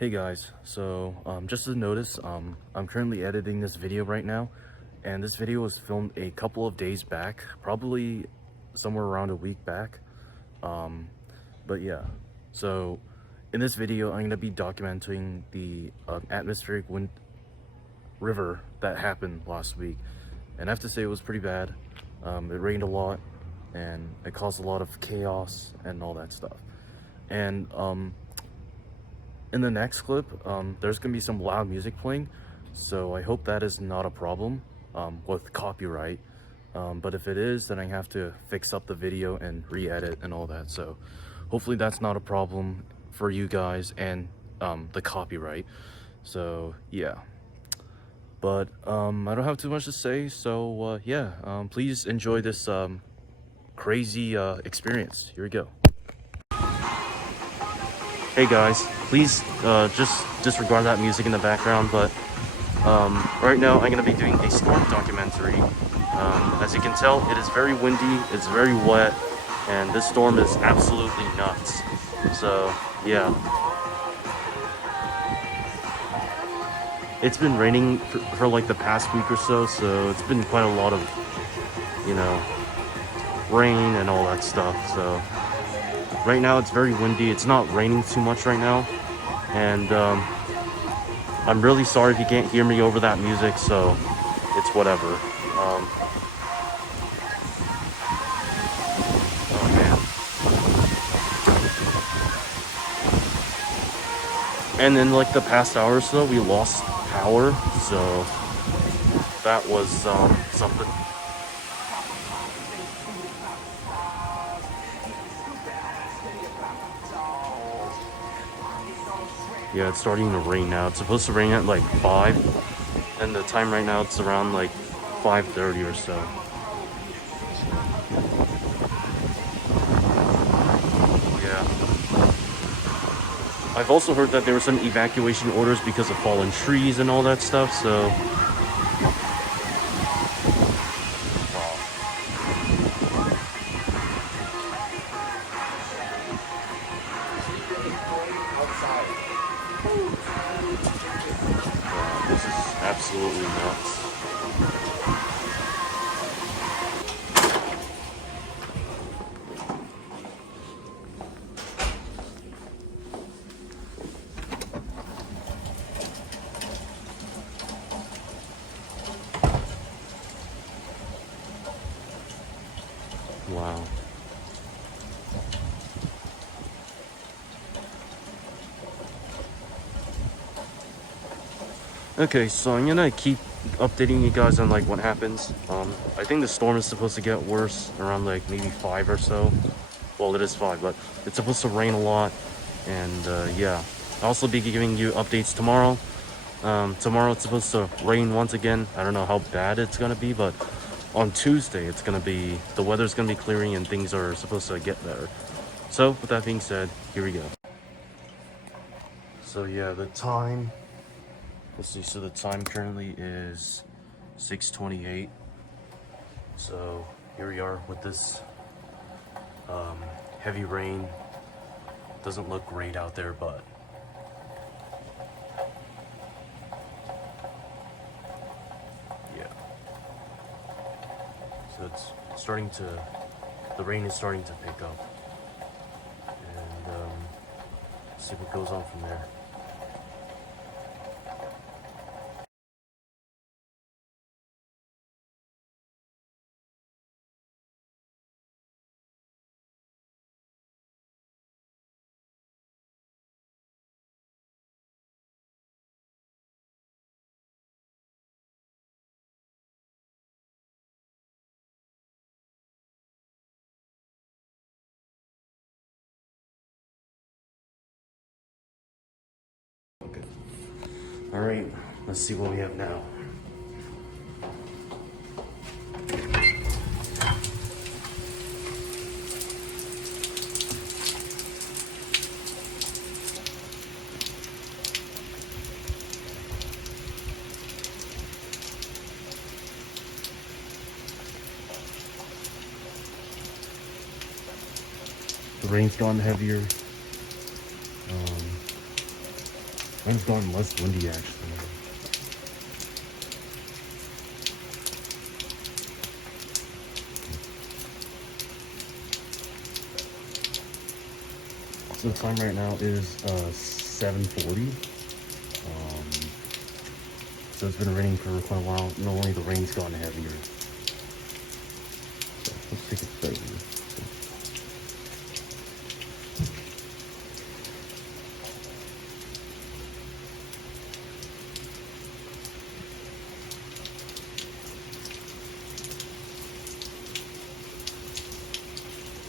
Hey guys, so just as a notice, I'm currently editing this video right now, and this video was filmed a couple of days back, probably somewhere around a week back. But yeah, so in this video, I'm gonna be documenting the atmospheric wind river that happened last week, and I have to say it was pretty bad. It rained a lot, and it caused a lot of chaos and all that stuff. And in the next clip, there's gonna be some loud music playing, so I hope that is not a problem with copyright. But if it is, then I have to fix up the video and re-edit and all that. So hopefully that's not a problem for you guys and the copyright. So yeah, but I don't have too much to say. So yeah, please enjoy this crazy experience. Here we go. Hey guys, please just disregard that music in the background, but right now I'm going to be doing a storm documentary. As you can tell, it is very windy, it's very wet, and this storm is absolutely nuts. So yeah, it's been raining for like the past week or so, so it's been quite a lot of, you know, rain and all that stuff. So right now it's very windy. It's not raining too much right now, and I'm really sorry if you can't hear me over that music, so it's whatever. Oh man. And in like the past hour or so, we lost power, so that was something. Yeah, it's starting to rain now. It's supposed to rain at like 5, and the time right now it's around like 5:30 or so. Yeah. I've also heard that there were some evacuation orders because of fallen trees and all that stuff, so this is absolutely nuts. Wow. Okay, so I'm gonna keep updating you guys on like what happens. I think the storm is supposed to get worse around like maybe 5 or so. Well, it is 5, but it's supposed to rain a lot, and yeah, I'll also be giving you updates tomorrow. Tomorrow it's supposed to rain once again. I don't know how bad it's gonna be, but on Tuesday it's gonna be, the weather's gonna be clearing and things are supposed to get better. So with that being said, here we go. So yeah, the time, let's see, so the time currently is 6:28. So here we are with this heavy rain. Doesn't look great out there, but yeah. So it's starting to, the rain is starting to pick up, and see what goes on from there. Okay. All right, let's see what we have now. The rain's gotten heavier. It's gotten less windy actually. So the time right now is 7:40. So it's been raining for quite a while. Normally the rain's gotten heavier. So let's take a start here.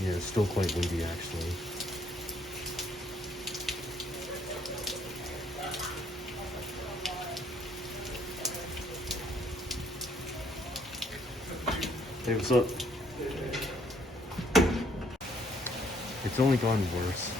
Yeah, it's still quite windy actually. Hey, what's up? It's only gotten worse.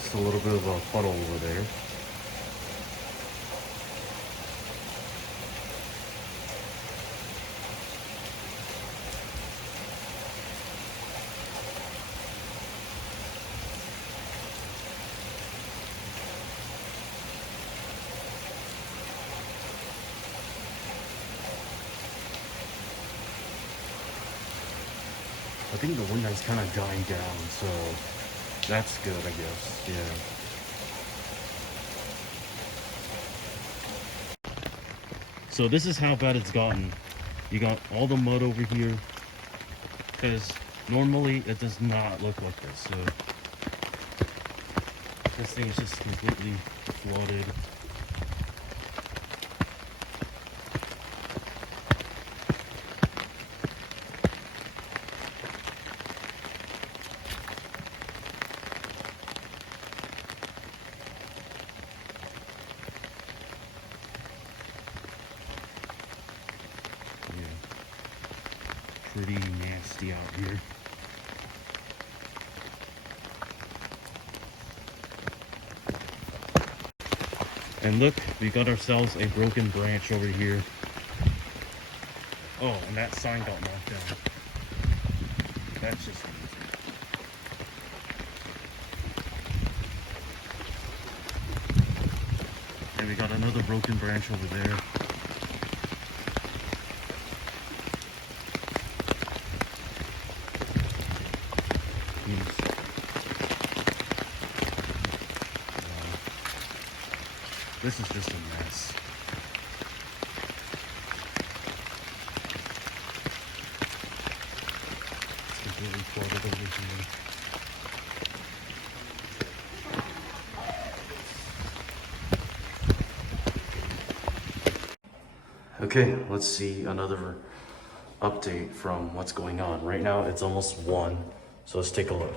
Just a little bit of a puddle over there. I think the wind has kind of died down, so that's good, I guess. Yeah. So this is how bad it's gotten. You got all the mud over here, because normally it does not look like this. So this thing is just completely flooded. Pretty nasty out here. And look, we got ourselves a broken branch over here. Oh, and that sign got knocked down. That's just amazing. And we got another broken branch over there. This is just a mess. It's completely flooded over here. Okay, let's see another update from what's going on. Right now it's almost 1, so let's take a look.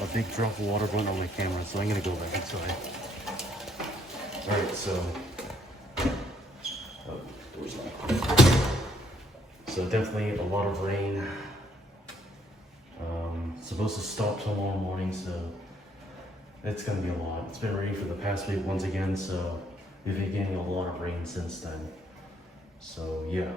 A big drop of water went on my camera, so I'm gonna go back inside. Alright, so door's locked. So definitely a lot of rain. Supposed to stop tomorrow morning, so it's gonna be a lot. It's been raining for the past week once again, so we've been getting a lot of rain since then. So yeah.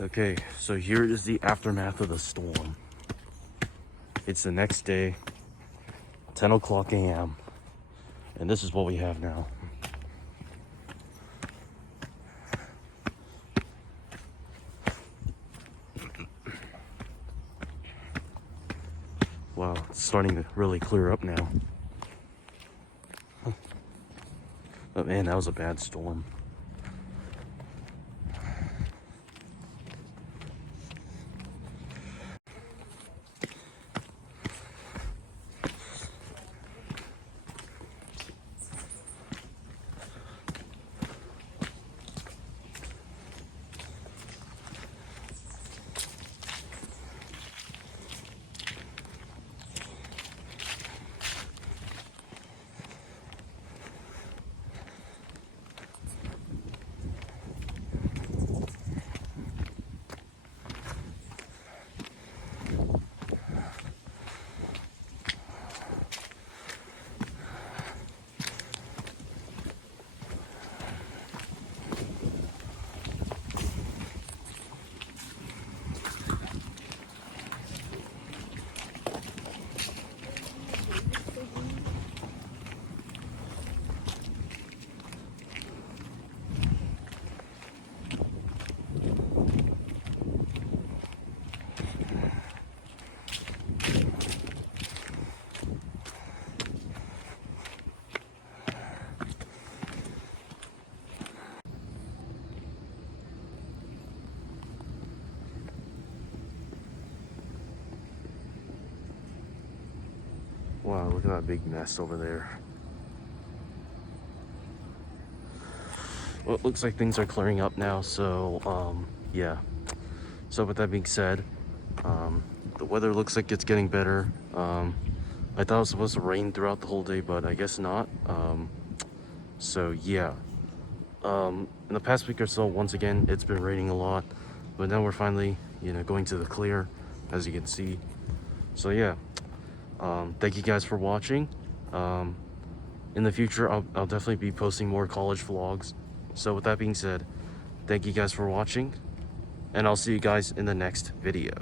Okay, so here is the aftermath of the storm. It's the next day, 10 o'clock a.m. and this is what we have now. Wow, it's starting to really clear up now. But man, that was a bad storm. Wow, look at that big mess over there. Well, it looks like things are clearing up now, so yeah. So with that being said, the weather looks like it's getting better. I thought it was supposed to rain throughout the whole day, but I guess not. So yeah. In the past week or so, once again, it's been raining a lot, but now we're finally, going to the clear, as you can see. So yeah. Thank you guys for watching. In the future, I'll definitely be posting more college vlogs. So with that being said, thank you guys for watching, and I'll see you guys in the next video.